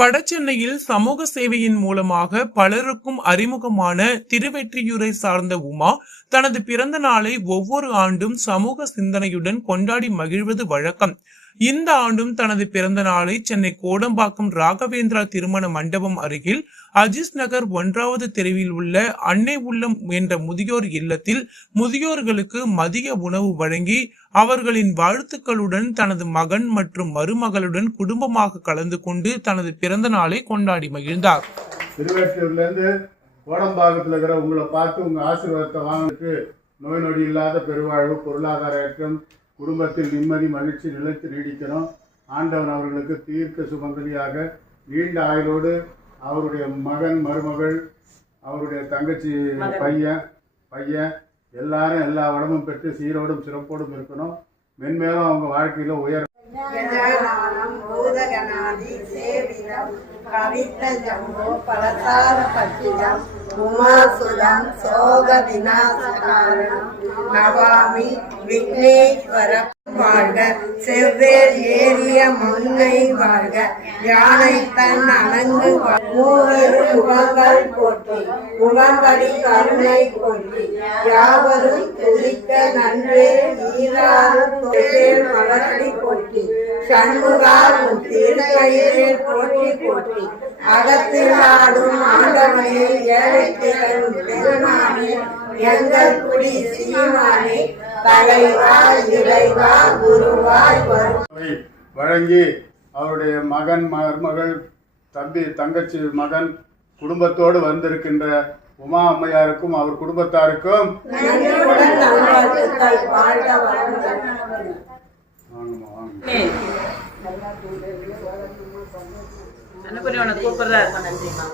வடசென்னையில் சமூக சேவையின் மூலமாக பலருக்கும் அறிமுகமான திருவெற்றியூரை சார்ந்த உமா தனது பிறந்த நாளை ஒவ்வொரு ஆண்டும் சமூக சிந்தனையுடன் கொண்டாடி மகிழ்வது வழக்கம். இந்த ஆண்டும் தனது பிறந்த நாளை சென்னை கோடம்பாக்கம் ராகவேந்திரா திருமண மண்டபம் அருகில் அஜிஸ் நகர் ஒன்றாவது தெருவில் உள்ள அன்னை உள்ளம் என்ற முதியோர் இல்லத்தில் முதியோர்களுக்கு மதிய உணவு வழங்கி அவர்களின் வாழ்த்துக்களுடன் தனது மகன் மற்றும் மருமகளுடன் குடும்பமாக கலந்து கொண்டு தனது பிறந்த நாளை கொண்டாடி மகிழ்ந்தார். திருவேற்றூர்லேருந்து கோடம்பாக்கத்தில் இருக்கிற உங்களை பார்த்து உங்கள் ஆசீர்வாதத்தை வாங்கிட்டு நோய் நொடி இல்லாத பெருவாழ்வு பொருளாதார ஏற்றம் குடும்பத்தில் நிம்மதி மகிழ்ச்சி நிலைத்து நீடிக்கணும். ஆண்டவன் அவர்களுக்கு தீர்க்க சுமங்கலியாக நீண்ட ஆயுளோடு அவருடைய மகன் மருமகள் அவருடைய தங்கச்சி பையன் பையன் எல்லாரும் எல்லா வளமும் பெற்று சீரோடும் சிறப்போடும் இருக்கணும். மென்மேலும் அவங்க வாழ்க்கையில் உயர கஜானனம் கவித்த ஜம்போ பலசார பட்டியம் உமாசுதம் சோக விநாசகாரணம் நவாமி விக்னேஸ்வர வாழ்க செவ்வேல் ஏறிய முன்னை வாழ்க யானை தன் அணங்கு மூவரும் முகங்கள் போற்றி முகம்படி கருணை போற்றி யாவரும் துதிக்க நன்றே ஈராறு மலரடி போற்றி சண்முகார் திருக்கையிலே போற்றி போற்றி. அகத்தில் ஆடும் ஆண்டவனே ஏழை திகழும் பெருமானே எங்கள் குடி சீமானே தலைவா இறைவா குருவாய் வரும். வழங்கி அவருடைய மகன் மருமகள் தம்பி தங்கச்சி மகன் குடும்பத்தோடு வந்திருக்கின்ற உமா அம்மையாருக்கும் அவர் குடும்பத்தாருக்கும் அனுப்பி உனக்கு கூப்பிடுறாரு நன்றிமா